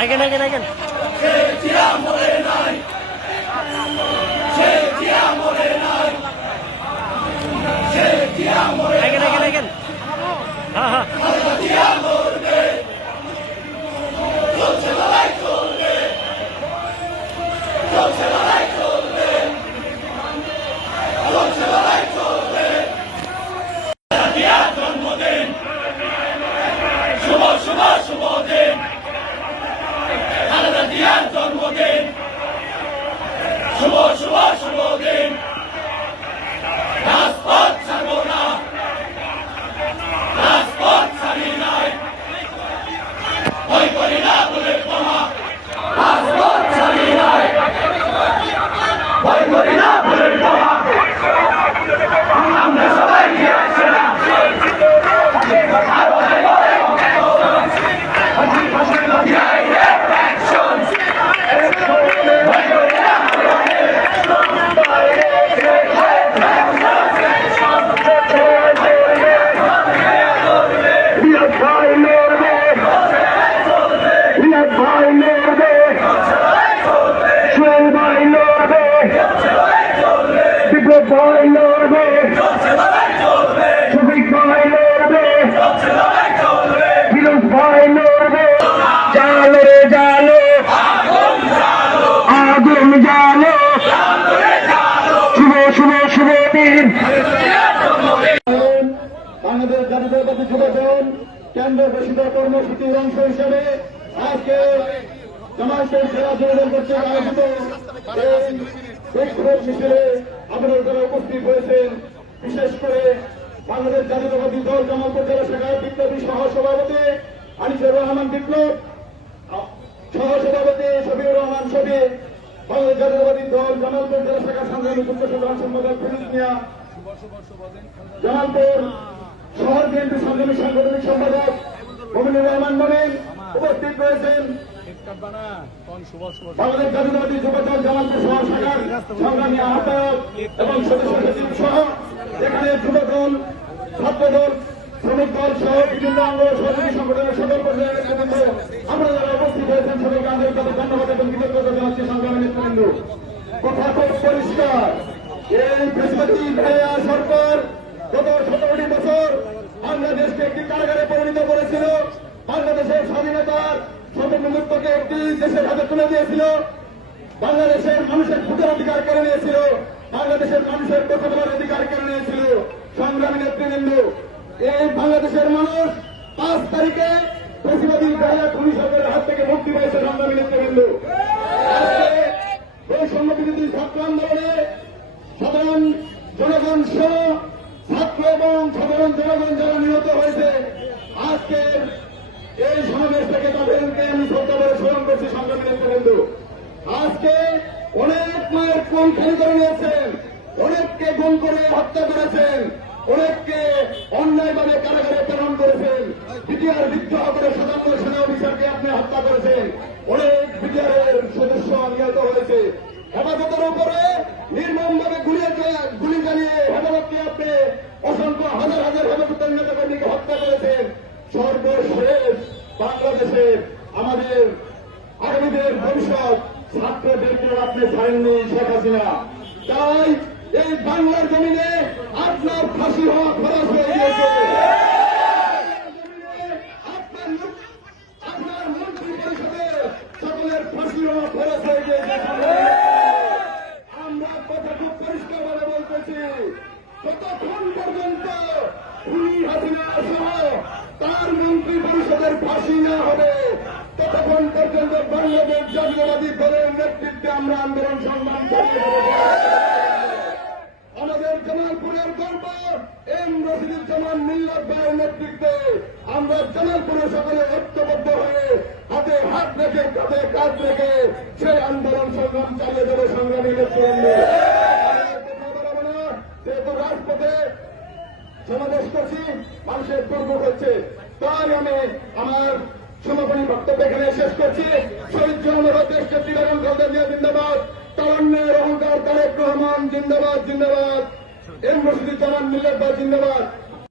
Again, again, again. Again, again, again. জন্মদিন শুভ শুভ শুভ দিন রাজপথ ছাড়ব না রাজপথ ছাড়ি নাই ভয় করি না বলে বোমা রাজপথ ছাড়ি নাই ভয় করি না বলে বোমা আমরা সবাই বাংলাদেশ জাতীয়তাবাদী যুবদল কেন্দ্র ঘোষিত কর্মসূচির অংশ হিসেবে আজকে জামায়াতের জেলা যুবদল কর্তৃক আয়োজিত বিক্ষোভ মিছিলে আপনাদের যারা উপস্থিত হয়েছেন, বিশেষ করে বাংলাদেশ জাতীয়তাবাদী দল জামালপুর জেলা শাখার বিপ্লবী সহ সভাপতি আনিসুর রহমান বিপ্লব, সহ সভাপতি শফিউর রহমান শফি, বাংলাদেশ জাতীয়তাবাদী দল জামালপুর জেলা শাখার সংগ্রামী যুক্ত সাধারণ সম্পাদক ফিরোজ মিয়া, জামালপুর শহর বিএনপি সংগ্রামী সাংগঠনিক সম্পাদক মমিনুর রহমান মমিন উপস্থিত রয়েছেন। বাংলাদেশ জাতীয়তাবাদী যুবদল জামালপুর শহর শাখার সংগ্রামী আহ্বায়ক এবং সদস্য সচিব সহ এখানে যুবদল, ছাত্রদল, শ্রমিক দল সহ বিভিন্ন অঙ্গ সহযোগী সংগঠনের সকল পর্যায়ের নেতৃবৃন্দ আমরা যারা উপস্থিত হয়েছেন সবাইকে আন্তরিকভাবে ধন্যবাদ এবং কৃতজ্ঞতা জানাচ্ছি। সংগ্রামী নেতৃবৃন্দ, কথা খুব পরিষ্কার, এই বৃহস্পতি ভাইয়া সরকার গত 17টি বছর বাংলাদেশকে একটি কারাগারে পরিণত করেছিল, বাংলাদেশের স্বাধীনতার সার্বভৌমত্বকে একটি দেশের হাতে তুলে দিয়েছিল, বাংলাদেশের মানুষের ভোটের অধিকার কেড়ে নিয়েছিল, বাংলাদেশের মানুষের কথা বলার অধিকার কেড়ে নিয়েছিল। সংগ্রামী নেতৃবৃন্দ, এই বাংলাদেশের মানুষ 5 তারিখে ফ্যাসিবাদী ভাইয়া খুনি সরকারের হাত থেকে মুক্তি পেয়েছে। সংগ্রামী নেতৃবৃন্দ, বৈষম্য বিরোধী ছাত্র আন্দোলনে সাধারণ জনগণ সহ ছাত্র এবং সাধারণ জনগণ যারা নিহত হয়েছে, আজকের এই সমাবেশ থেকে তাদেরকে আমি শ্রদ্ধাভরে স্মরণ করছি। সংগ্রামী নেতৃবৃন্দ, আজকে অনেক মায়ের কোল খালি করে নিয়েছেন, অনেককে গুম করে হত্যা করেছেন, অনেককে অন্যায়ভাবে কারাগারে প্রেরণ করেছেন, বিটিআর বিদ্রোহ করে 57 সেনা অফিসারকে আপনি হত্যা করেছেন, অনেক বিটিআরের সদস্য নিহত হয়েছে। হেফাজতের উপরে নির্মমভাবে গুলি চালিয়ে হেফাজতকে আপনি অসংখ্য হাজার হাজার হেফাজতের নেতাকর্মীকে হত্যা করেছেন। সর্বশেষ বাংলাদেশের আমাদের আগামীদের ভবিষ্যৎ ছাত্রদেরকে আপনি ছাড়েননি শেখ হাসিনা। তাই এই বাংলার জমিনে আপনার ফাঁসি হওয়া খরচ হয়ে গিয়েছে। আপনার মন্ত্রী পরিষদে সকলের ফাঁসি হওয়া খরচ হয়ে গিয়েছে। আমরা কথা খুব পরিষ্কার ভাবে বলতেছি, যতক্ষণ পর্যন্ত খুনি হাসিনা সহ তার মন্ত্রী পরিষদের ফাঁসি না হবে, ততক্ষণ পর্যন্ত বাংলাদেশ জাতীয়তাবাদী দলের নেতৃত্বে আমরা আন্দোলন সংগ্রাম চালিয়ে যাব। আমাদের জামালপুরের গর্ব এম রশিদুজ্জামান মিল্লাত ভাইয়ের নেতৃত্বে আমরা জামালপুরের সকলে ঐক্যবদ্ধ হয়ে হাতে হাত রেখে কাঁধে কাঁধ রেখে সেই আন্দোলন সংগ্রাম চালিয়ে যাবে। সংগ্রামী নেতৃবৃন্দ, যেহেতু রাজপথে সমাবেশ করছি, মানুষের দুর্ভোগ হচ্ছে, তাই আমি আমার সমাপনী বক্তব্য এখানে শেষ করছি। শহীদ জনতা দেশ নেত্রী বেগম খালেদা জিয়া জিন্দাবাদ, তারুণ্যের অহংকার তারেক রহমান জিন্দাবাদ জিন্দাবাদ, এম রশিদুজ্জামান মিল্লাত ভাই জিন্দাবাদ।